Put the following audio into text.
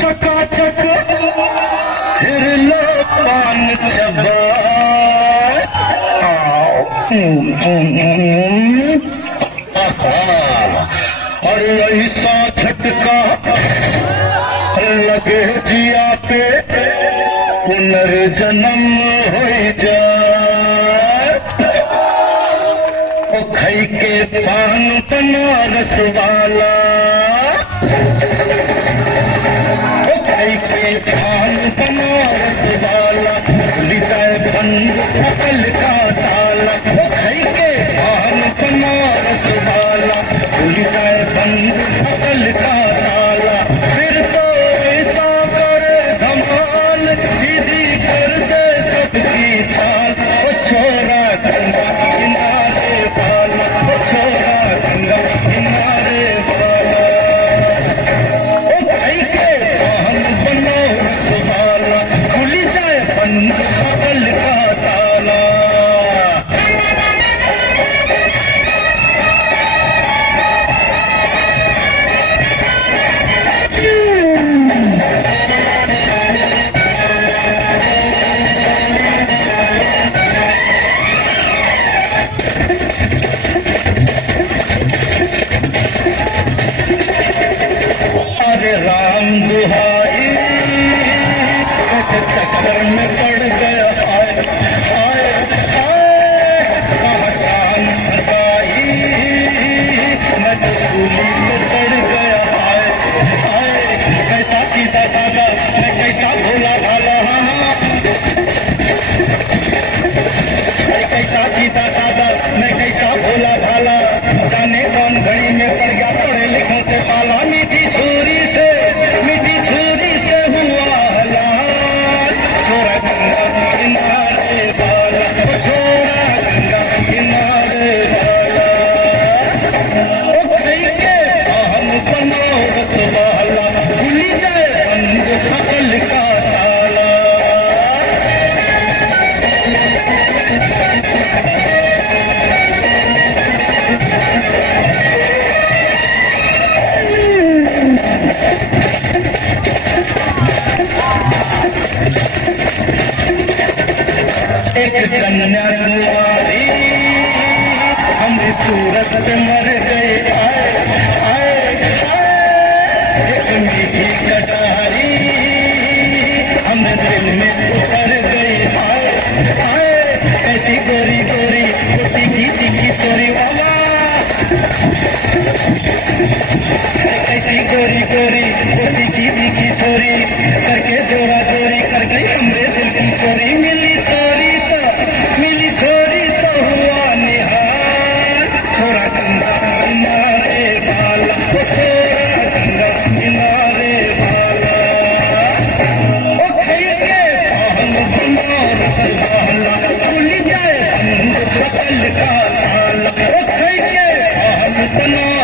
चकाचक फिर लो पान चबा। और ऐसा झटका लगे जिया पे पुनर्जन्म हो जाए। ओ खई के पान बनारस वाला, ओ खई के पान बनारस वाला खुली जाए बंद अकल का ताला। ओ खई के पान बनारस वाला खुली जाए बंद अकल का ताला। फिर तो ऐसा करे धमाल सीधी कर दे सबकी चाल। ओ छोरा गंगा किनारे वाला, ओ छोरा गंगा किनारे वाला। ओ भाई के पान बनारस वाला खुली जाए बंद अकल का ताला। अरे राम दुहाई ऐसे चक्कर में पड़ गया। आए आए आए कहाँ जान फंसाई, मैं तो सूली में पड़ गया। आए आए कैसा सीधा साधा मैं कैसा भोला भाला। कैसा सीधा साधा मैं कैसा भोला भाला। जाने कौन घड़ी में पड़ गया पढ़े लिखों से पाला। मीठी छुरी से हुआ हलाल। छोरा गंगा किनारे वाला, छोरा गंगा किनारे वाला। ओ खई के पान बनारस वाला खुली जाए बंद अकल का ताला। एक कन्याकुमारी हमरी सूरत पे मर गई। आए आए आए एक मीठी कटारी हमरे दिल में उतर गई। आए आए ऐसी गोरी गोरी तीखी तीखी छोरी वाला। ऐसी गोरी गोरी तीखी तीखी छोरी करके जोरा जोरी कर गई हमरे दिल की चोरी। मिली छोरी तो हुआ निहाल। छोरा गंगा किनारे वाला, ओ छोरा गंगा किनारे वाला। ओ खई के पान बनारस वाला खुली जाए बंद अकल का ताला। ओ खई के पान बनारस